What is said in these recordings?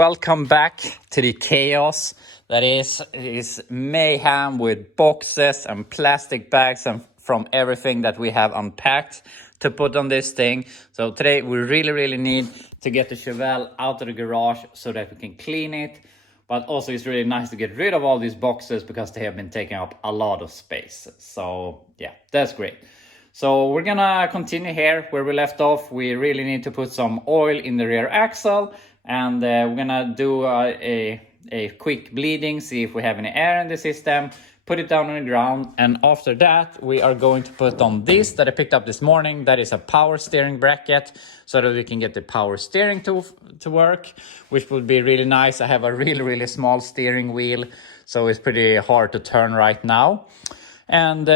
welcome back to the chaos that is mayhem with boxes and plastic bags and from everything that we have unpacked to put on this thing. So today we really need to get the Chevelle out of the garage so that we can clean it. But also it's really nice to get rid of all these boxes because they have been taking up a lot of space. So yeah, that's great. So we're gonna continue here where we left off. We really need to put some oil in the rear axle, and we're gonna do a quick bleeding, see if we have any air in the system, put it down on the ground, and after that we are going to put on this that I picked up this morning. That is a power steering bracket, so that we can get the power steering to work, which would be really nice. I have a really small steering wheel, so it's pretty hard to turn right now. And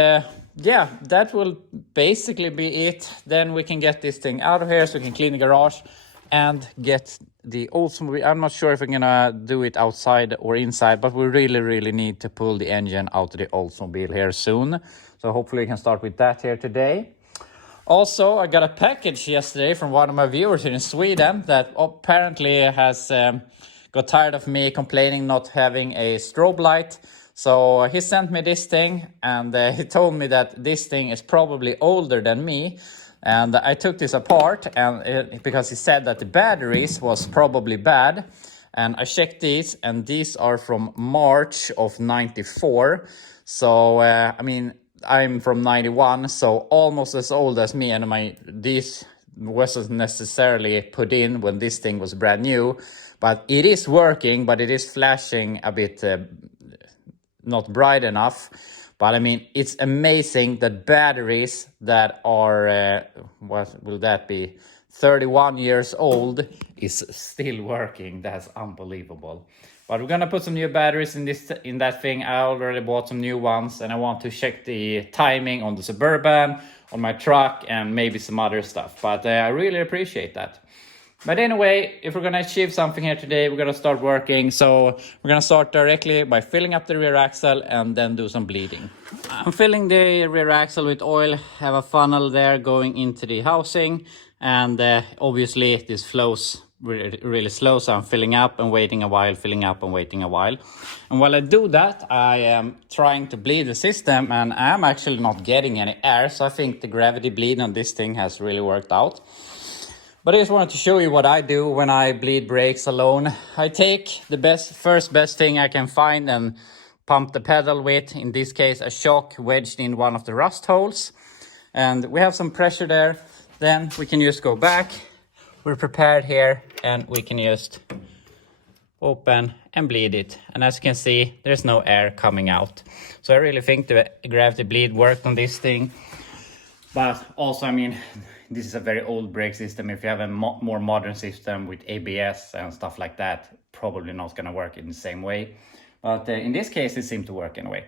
yeah, that will basically be it. Then we can get this thing out of here so we can clean the garage and get the Oldsmobile. I'm not sure if we're gonna do it outside or inside, but we really need to pull the engine out of the Oldsmobile here soon. So hopefully we can start with that here today. Also, I got a package yesterday from one of my viewers here in Sweden that apparently has got tired of me complaining not having a strobe light. So he sent me this thing, and he told me that this thing is probably older than me. And I took this apart and because he said that the batteries was probably bad. And I checked these, and these are from March of 94. So, I mean, I'm from 91, so almost as old as me. And this wasn't necessarily put in when this thing was brand new. But it is working, but it is flashing a bit not bright enough. But I mean, it's amazing that batteries that are what will that be, 31 years old is still working. That's unbelievable. But we're gonna put some new batteries in that thing. I already bought some new ones, and I want to check the timing on the Suburban, on my truck, and maybe some other stuff. But I really appreciate that. But anyway, if we're gonna achieve something here today, we're gonna start working. So we're gonna start directly by filling up the rear axle and then do some bleeding. I'm filling the rear axle with oil, have a funnel there going into the housing. And obviously this flows really slow, so I'm filling up and waiting a while, filling up and waiting a while. And while I do that, I am trying to bleed the system, and I'm actually not getting any air. So I think the gravity bleed on this thing has really worked out. But I just wanted to show you what I do when I bleed brakes alone. I take the first best thing I can find and pump the pedal with, in this case a shock wedged in one of the rust holes. And we have some pressure there. Then we can just go back. We're prepared here, and we can just open and bleed it. And as you can see, there's no air coming out. So I really think the gravity bleed worked on this thing. But also, I mean, this is a very old brake system. If you have a more modern system with ABS and stuff like that, probably not going to work in the same way. But in this case, it seemed to work anyway.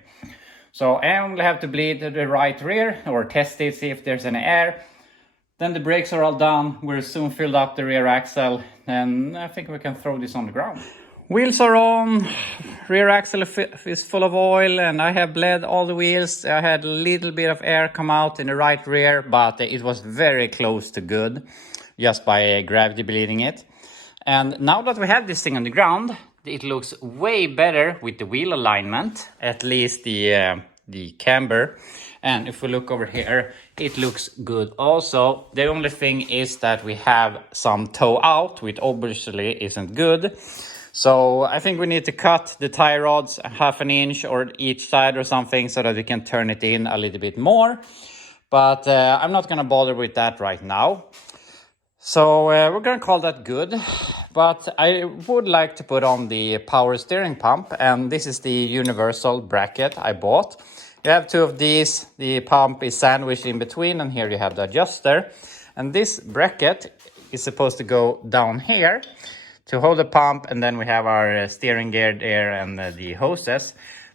So I only have to bleed the right rear, or test it, see if there's any air. Then the brakes are all done. We're soon filled up the rear axle, and I think we can throw this on the ground. Wheels are on, rear axle is full of oil, and I have bled all the wheels. I had a little bit of air come out in the right rear, but it was very close to good just by gravity bleeding it. And now that we have this thing on the ground, it looks way better with the wheel alignment, at least the camber. And if we look over here, it looks good also. The only thing is that we have some toe out, which obviously isn't good. So I think we need to cut the tie rods 1/2 inch or each side or something so that we can turn it in a little bit more. But I'm not going to bother with that right now. So we're going to call that good. But I would like to put on the power steering pump. And this is the universal bracket I bought. You have two of these. The pump is sandwiched in between, and here you have the adjuster. And this bracket is supposed to go down here to hold the pump, and then we have our steering gear there and the hoses.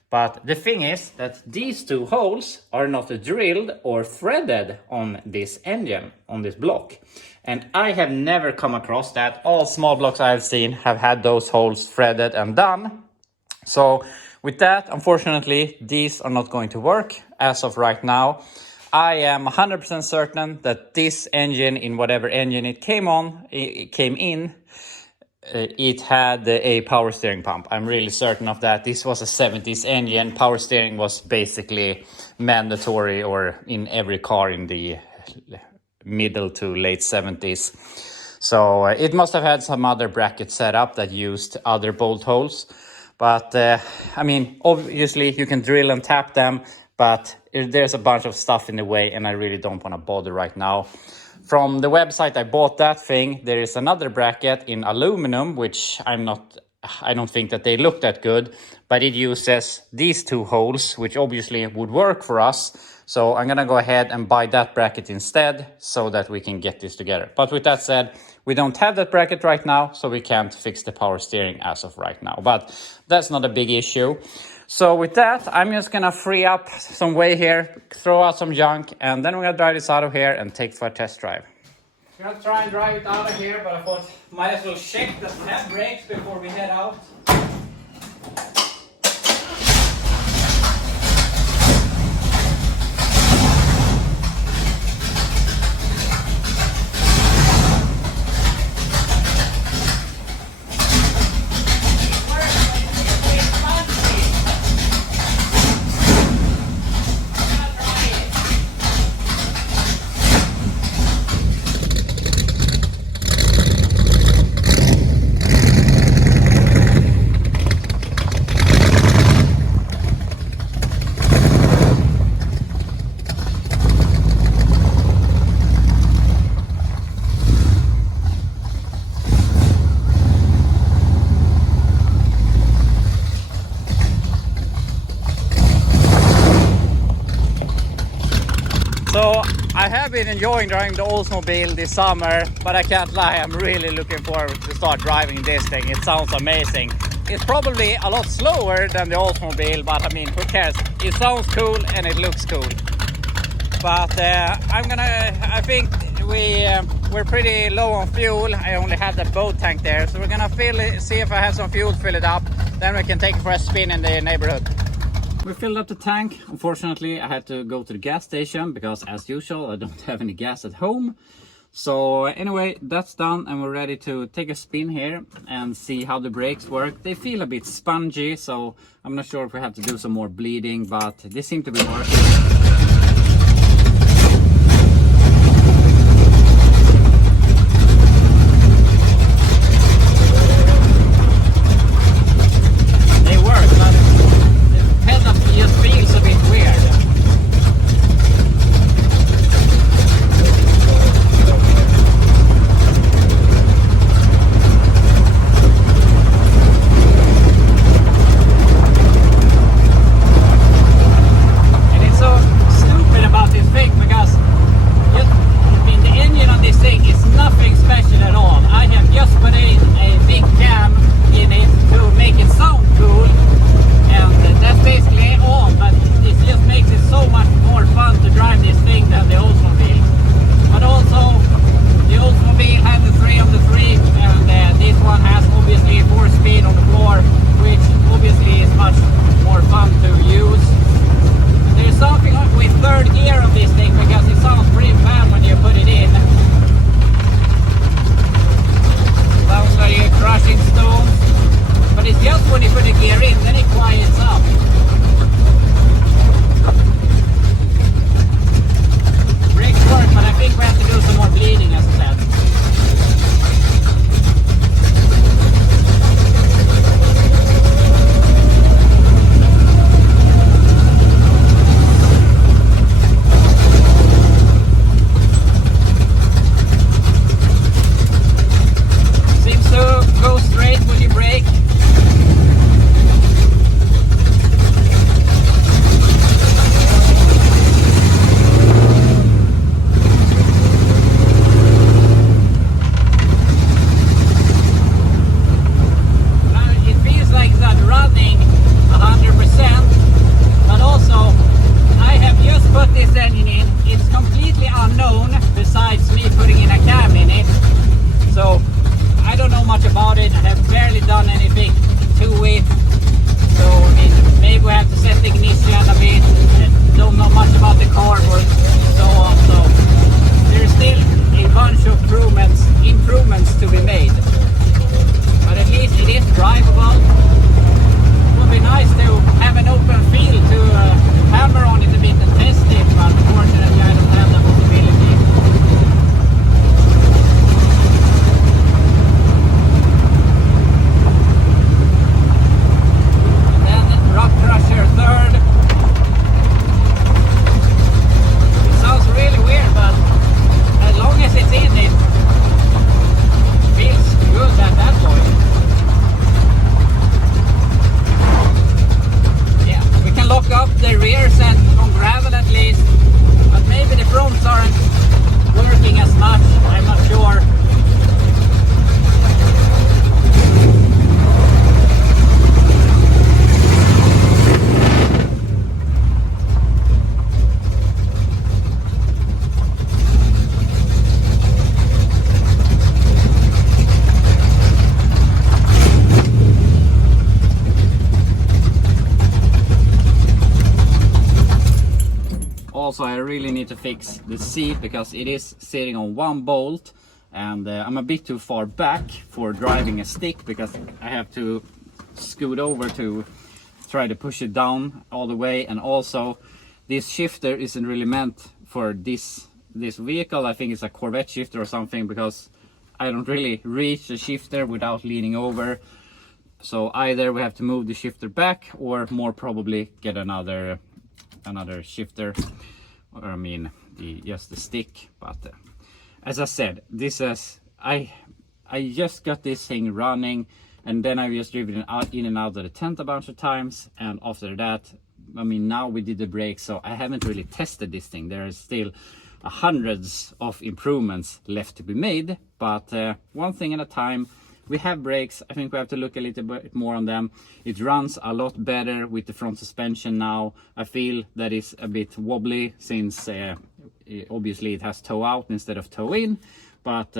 But the thing is that these two holes are not drilled or threaded on this engine, on this block. And I have never come across that. All small blocks I've seen have had those holes threaded and done. So with that, unfortunately, these are not going to work as of right now. I am 100% certain that this engine, in whatever engine it came in, it had a power steering pump. I'm really certain of that. This was a 70s engine. Power steering was basically mandatory or in every car in the middle to late 70s. So it must have had some other bracket set up that used other bolt holes. But I mean, obviously you can drill and tap them, but there's a bunch of stuff in the way and I really don't want to bother right now. From the website I bought that thing, there is another bracket in aluminum, which I don't think that they look that good, but it uses these two holes, which obviously would work for us. So I'm gonna go ahead and buy that bracket instead so that we can get this together. But with that said, we don't have that bracket right now, so we can't fix the power steering as of right now, but that's not a big issue. So with that, I'm just gonna free up some way here, throw out some junk, and then we're gonna drive this out of here and take it for a test drive. I'm gonna try and drive it out of here, but I thought might as well check the tab brakes before we head out. So I have been enjoying driving the Oldsmobile this summer, but I can't lie, I'm really looking forward to start driving this thing. It sounds amazing. It's probably a lot slower than the Oldsmobile, but I mean, who cares? It sounds cool and it looks cool. But I think we're pretty low on fuel. I only have that boat tank there, so we're gonna see if I have some fuel, fill it up, then we can take it for a spin in the neighborhood. We filled up the tank. Unfortunately, I had to go to the gas station because, as usual, I don't have any gas at home. So anyway, that's done and we're ready to take a spin here and see how the brakes work. They feel a bit spongy, so I'm not sure if we have to do some more bleeding, but they seem to be working. also I really need to fix the seat because it is sitting on one bolt, and I'm a bit too far back for driving a stick because I have to scoot over to try to push it down all the way. And also this shifter isn't really meant for this vehicle. I think it's a Corvette shifter or something, because I don't really reach the shifter without leaning over. So either we have to move the shifter back, or more probably get another shifter, or I mean just the stick. But as I said, this is I just got this thing running, and then I just driven it out in and out of the tent a bunch of times. And after that, I mean, now we did the brakes, so I haven't really tested this thing. There is still hundreds of improvements left to be made, but one thing at a time. We have brakes. I think we have to look a little bit more on them. It runs a lot better with the front suspension now. I feel that it's a bit wobbly since obviously it has toe out instead of toe in, but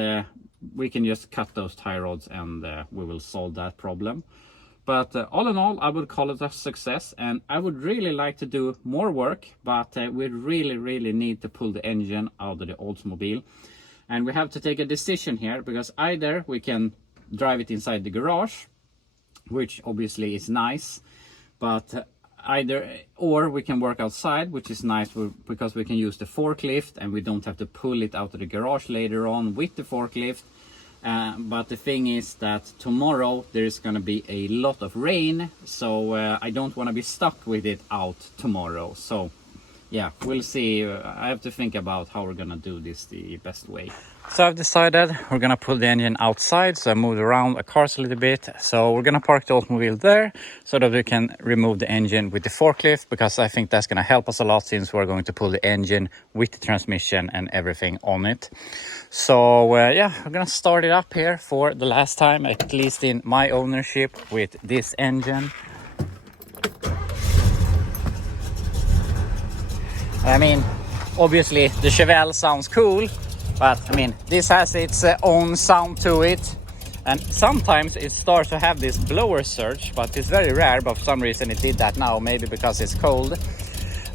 we can just cut those tie rods and we will solve that problem. But all in all, I would call it a success, and I would really like to do more work, but we really need to pull the engine out of the Oldsmobile. And we have to take a decision here, because either we can drive it inside the garage, which obviously is nice, but or we can work outside, which is nice because we can use the forklift and we don't have to pull it out of the garage later on with the forklift. But the thing is that tomorrow there's gonna be a lot of rain, so I don't want to be stuck with it out tomorrow. So yeah, we'll see. I have to think about how we're gonna do this the best way. So I've decided we're gonna pull the engine outside, so I moved around the cars a little bit. So we're gonna park the Oldsmobile there so that we can remove the engine with the forklift, because I think that's gonna help us a lot, since we're going to pull the engine with the transmission and everything on it. So yeah, we're gonna start it up here for the last time, at least in my ownership, with this engine. I mean, obviously the Chevelle sounds cool, but I mean, this has its own sound to it, and sometimes it starts to have this blower surge, but it's very rare. But for some reason it did that now, maybe because it's cold.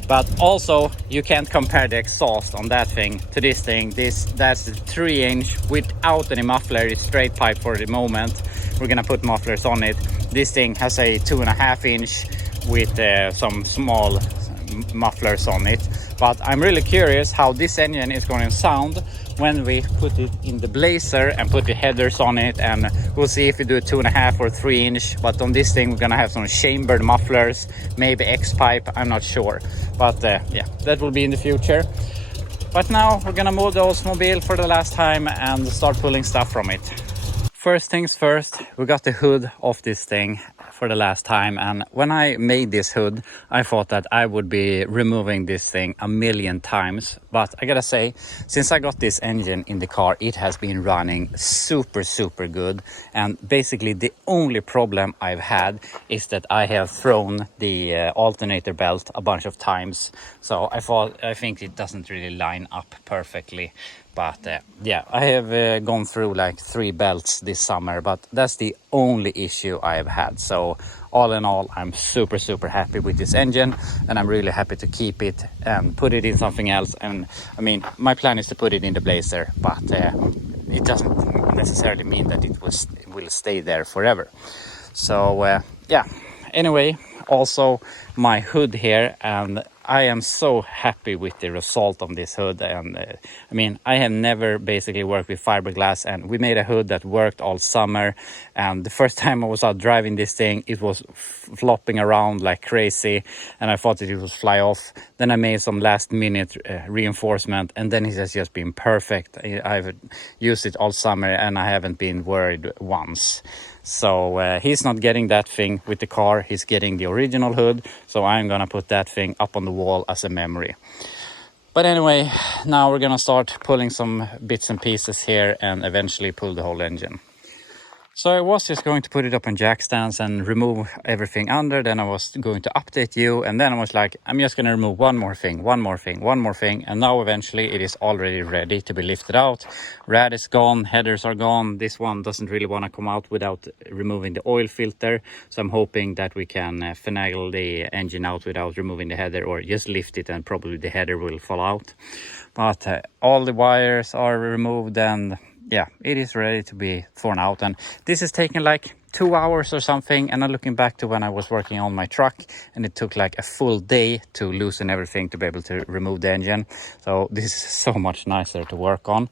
But also you can't compare the exhaust on that thing to this thing. That's a 3-inch without any muffler. It's straight pipe for the moment. We're gonna put mufflers on it. This thing has a 2.5-inch with some small mufflers on it. But I'm really curious how this engine is going to sound when we put it in the Blazer and put the headers on it, and we'll see if we do a 2.5 or 3-inch. But on this thing we're gonna have some chambered mufflers, maybe X-pipe, I'm not sure. But yeah, that will be in the future. But now we're gonna move the Oldsmobile for the last time and start pulling stuff from it. First things first, we got the hood off this thing for the last time, and when I made this hood I thought that I would be removing this thing a million times, but I gotta say, since I got this engine in the car, it has been running super good. And basically the only problem I've had is that I have thrown the alternator belt a bunch of times, so I think it doesn't really line up perfectly. But yeah, I have gone through like 3 belts this summer, but that's the only issue I have had. So all in all, I'm super happy with this engine, and I'm really happy to keep it and put it in something else. And I mean, my plan is to put it in the Blazer, but it doesn't necessarily mean that it will stay there forever. So yeah, anyway, also my hood here, and I am so happy with the result on this hood. And I mean, I have never basically worked with fiberglass, and we made a hood that worked all summer. And the first time I was out driving this thing, it was flopping around like crazy, and I thought that it would fly off. Then I made some last minute reinforcement, and then it has just been perfect. I've used it all summer and I haven't been worried once. So he's not getting that thing with the car, he's getting the original hood, so I'm gonna put that thing up on the wall as a memory. But anyway, now we're gonna start pulling some bits and pieces here and eventually pull the whole engine. So I was just going to put it up on jack stands and remove everything under. Then I was going to update you. And then I was like, I'm just going to remove one more thing. And now eventually it is already ready to be lifted out. Rad is gone. Headers are gone. This one doesn't really want to come out without removing the oil filter. So I'm hoping that we can finagle the engine out without removing the header, or just lift it and probably the header will fall out. But all the wires are removed, and yeah, it is ready to be thrown out. And this is taking like 2 hours or something. And I'm looking back to when I was working on my truck, and it took like a full day to loosen everything to be able to remove the engine. So this is so much nicer to work on.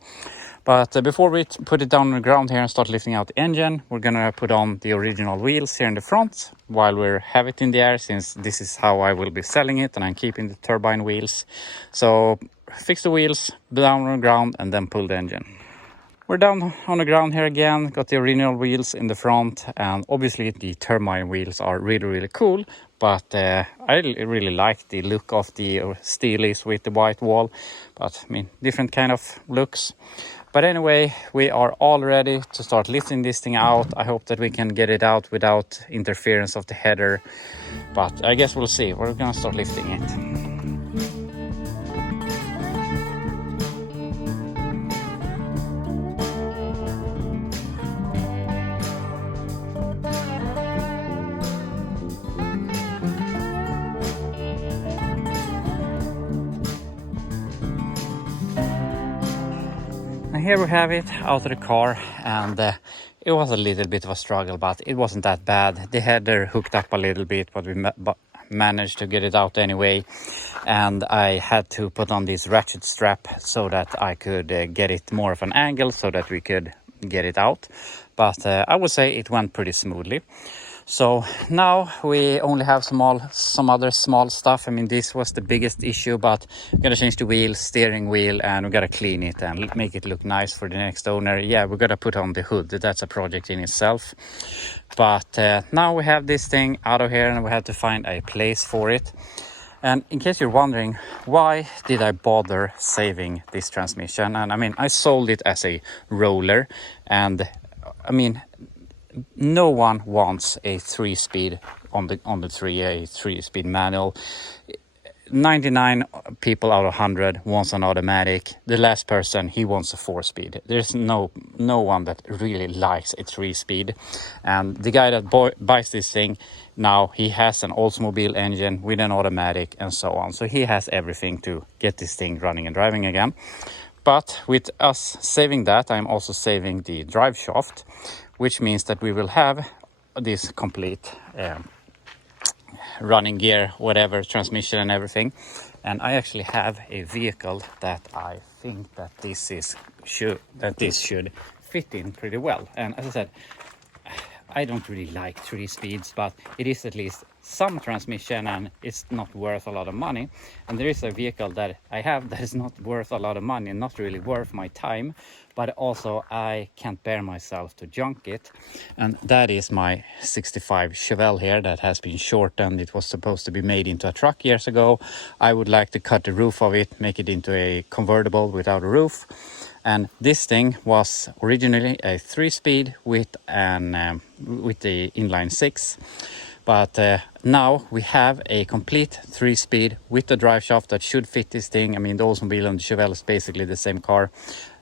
But before we put it down on the ground here and start lifting out the engine, we're gonna put on the original wheels here in the front while we have it in the air, since this is how I will be selling it, and I'm keeping the turbine wheels. So fix the wheels, down on the ground, and then pull the engine. We're down on the ground here again, got the original wheels in the front, and obviously the turbine wheels are really cool, but I really like the look of the steelies with the white wall. But I mean, different kind of looks. But anyway, we are all ready to start lifting this thing out. I hope that we can get it out without interference of the header, but I guess we'll see. We're gonna start lifting it. And here we have it out of the car, and it was a little bit of a struggle, but it wasn't that bad. The header hooked up a little bit, but we managed to get it out anyway. And I had to put on this ratchet strap so that I could get it more of an angle so that we could get it out. But I would say it went pretty smoothly. So now we only have some other small stuff. I mean, this was the biggest issue, but we're gonna change the wheel, steering wheel, and we gotta clean it and make it look nice for the next owner. Yeah, we gotta put on the hood. That's a project in itself. But now we have this thing out of here, and we have to find a place for it. And in case you're wondering, why did I bother saving this transmission? And I mean, I sold it as a roller, and I mean, no one wants a 3-speed on the three-speed manual. 99 people out of 100 wants an automatic. The last person, he wants a 4-speed. There's no one that really likes a 3-speed. And the guy that buys this thing now, he has an Oldsmobile engine with an automatic and so on. So he has everything to get this thing running and driving again. But with us saving that, I'm also saving the drive shaft, which means that we will have this complete running gear, whatever, transmission and everything. And I actually have a vehicle that I think that this should fit in pretty well. And as I said, I don't really like 3 speeds, but it is at least some transmission, and it's not worth a lot of money. And there is a vehicle that I have that is not worth a lot of money and not really worth my time, but also I can't bear myself to junk it. And that is my 65 Chevelle here that has been shortened. It was supposed to be made into a truck years ago. I would like to cut the roof of it, make it into a convertible without a roof. And this thing was originally a 3-speed with the inline 6. But now we have a complete 3-speed with the drive shaft that should fit this thing. I mean, the Oldsmobile and the Chevelle is basically the same car.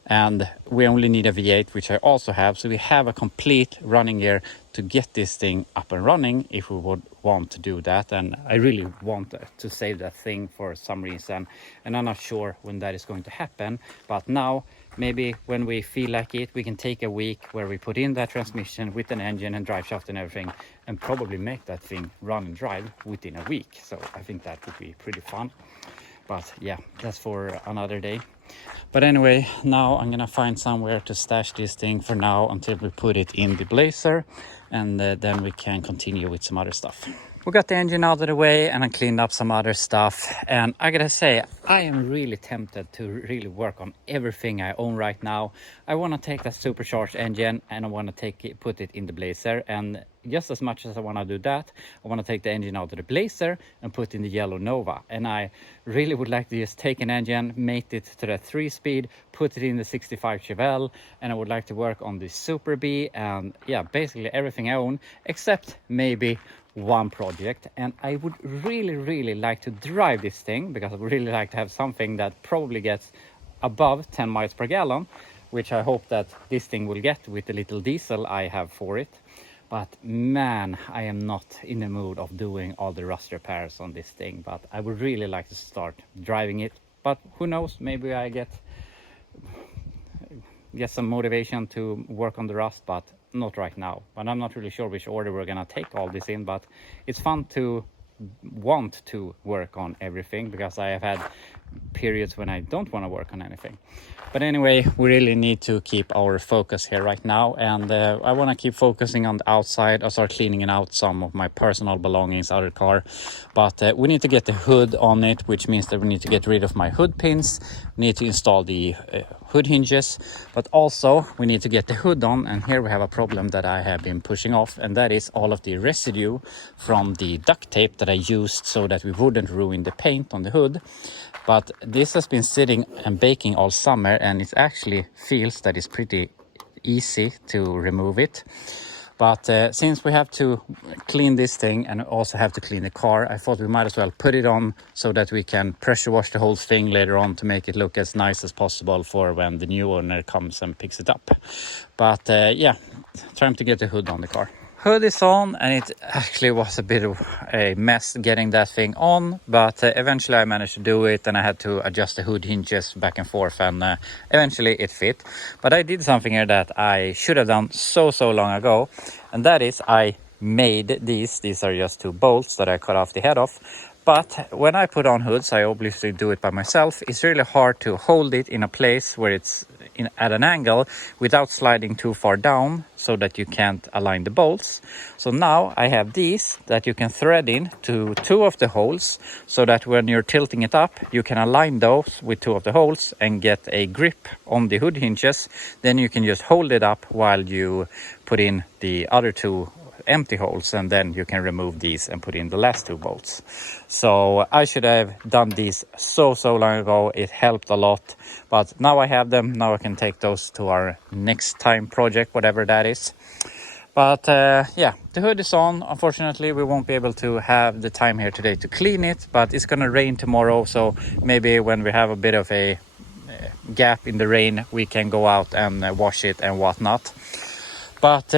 And we only need a V8, which I also have. So we have a complete running gear to get this thing up and running if we would want to do that. And I really want to save that thing for some reason. And I'm not sure when that is going to happen. But now, maybe when we feel like it, we can take a week where we put in that transmission with an engine and drive shaft and everything, and probably make that thing run and drive within a week. So I think that would be pretty fun. But yeah, that's for another day. But anyway, now I'm gonna find somewhere to stash this thing for now until we put it in the Blazer, and then we can continue with some other stuff. we got the engine out of the way and I cleaned up some other stuff. And I gotta say, I am really tempted to really work on everything I own right now. I want to take that supercharged engine and I want to put it in the Blazer. And just as much as I want to do that, I want to take the engine out of the Blazer and put in the yellow Nova. And I really would like to just take an engine, mate it to that 3-speed, put it in the 65 Chevelle, and I would like to work on the Super B and yeah, basically everything I own, except maybe one project. And I would really like to drive this thing, because I would really like to have something that probably gets above 10 miles per gallon, which I hope that this thing will get with the little diesel I have for it. But man, I am not in the mood of doing all the rust repairs on this thing, but I would really like to start driving it. But who knows, maybe I get some motivation to work on the rust, but not right now. But I'm not really sure which order we're gonna take all this in, but it's fun to want to work on everything, because I have had periods when I don't want to work on anything. But anyway, we really need to keep our focus here right now, and I want to keep focusing on the outside. I start cleaning out some of my personal belongings out of the car, but we need to get the hood on it, which means that we need to get rid of my hood pins, need to install the hood hinges, but also we need to get the hood on. And here we have a problem that I have been pushing off, and that is all of the residue from the duct tape that I used so that we wouldn't ruin the paint on the hood. But this has been sitting and baking all summer, and it actually feels that it's pretty easy to remove it. But since we have to clean this thing and also have to clean the car, I thought we might as well put it on so that we can pressure wash the whole thing later on to make it look as nice as possible for when the new owner comes and picks it up. But yeah, time to get the hood on the car. Hood is on, and it actually was a bit of a mess getting that thing on, but eventually I managed to do it, and I had to adjust the hood hinges back and forth, and eventually it fit. But I did something here that I should have done so long ago, and that is I made these are just 2 bolts that I cut off the head of. But when I put on hoods, I obviously do it by myself. It's really hard to hold it in a place where it's at an angle without sliding too far down, so that you can't align the bolts. So now I have these that you can thread in to 2 of the holes, so that when you're tilting it up, you can align those with 2 of the holes and get a grip on the hood hinges. Then you can just hold it up while you put in the other 2 empty holes, and then you can remove these and put in the last 2 bolts. So I should have done these so long ago. It helped a lot, but now I have them. Now I can take those to our next time project, whatever that is. But yeah, the hood is on. Unfortunately, we won't be able to have the time here today to clean it, but it's gonna rain tomorrow, so maybe when we have a bit of a gap in the rain, we can go out and wash it and whatnot. But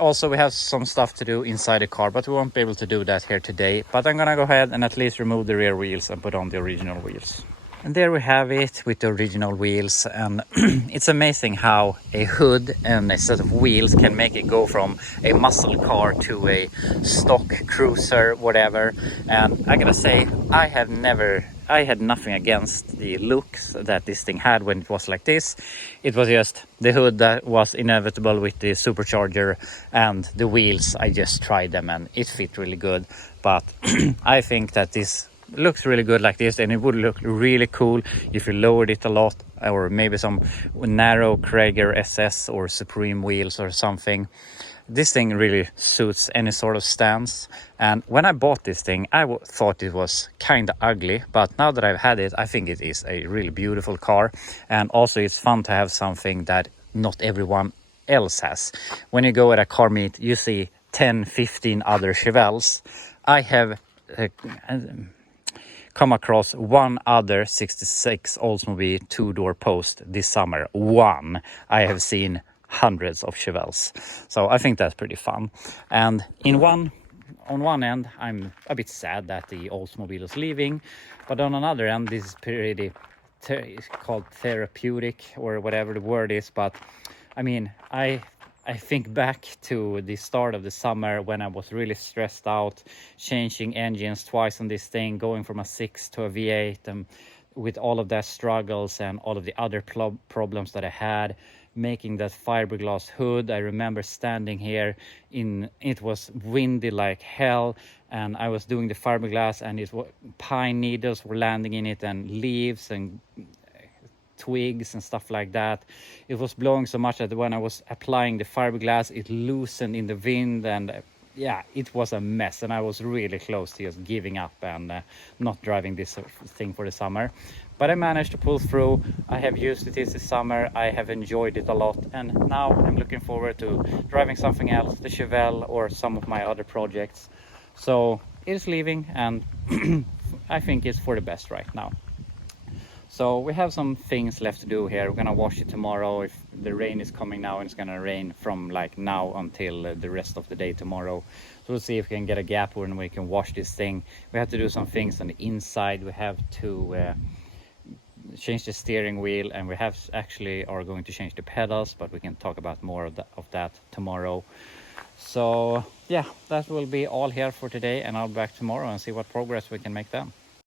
also we have some stuff to do inside the car, but we won't be able to do that here today. But I'm gonna go ahead and at least remove the rear wheels and put on the original wheels. And there we have it with the original wheels, and it's amazing how a hood and a set of wheels can make it go from a muscle car to a stock cruiser, whatever. And I gotta say, I had nothing against the looks that this thing had when it was like this. It was just the hood that was inevitable with the supercharger, and the wheels, I just tried them and it fit really good. But I think that this looks really good like this, and it would look really cool if you lowered it a lot, or maybe some narrow Krager SS or Supreme wheels or something. This thing really suits any sort of stance. And when I bought this thing, I thought it was kind of ugly, but now that I've had it, I think it is a really beautiful car. And also it's fun to have something that not everyone else has. When you go at a car meet, you see 10-15 other Chevelles. I have come across one other 66 Oldsmobile 2-door post this summer. One. I have seen hundreds of Chevelles. So I think that's pretty fun. And on one end, I'm a bit sad that the Oldsmobile is leaving, but on another end, this is pretty it's called therapeutic or whatever the word is. But I mean, I think back to the start of the summer when I was really stressed out, changing engines twice on this thing, going from a 6 to a V8, and with all of that struggles and all of the other problems that I had, making that fiberglass hood. I remember standing here it was windy like hell, and I was doing the fiberglass, and pine needles were landing in it, and leaves and twigs and stuff like that. It was blowing so much that when I was applying the fiberglass, it loosened in the wind, and yeah, it was a mess, and I was really close to just giving up and not driving this thing for the summer. But I managed to pull through. I have used it this summer. I have enjoyed it a lot, and now I'm looking forward to driving something else, the Chevelle or some of my other projects. So it is leaving, and I think it's for the best right now. So we have some things left to do here. We're gonna wash it tomorrow. If the rain is coming now, and it's gonna rain from like now until the rest of the day tomorrow. So we'll see if we can get a gap when we can wash this thing. We have to do some things on the inside. We have to change the steering wheel, and we are going to change the pedals, but we can talk about more of that tomorrow. So yeah, that will be all here for today, and I'll be back tomorrow and see what progress we can make then.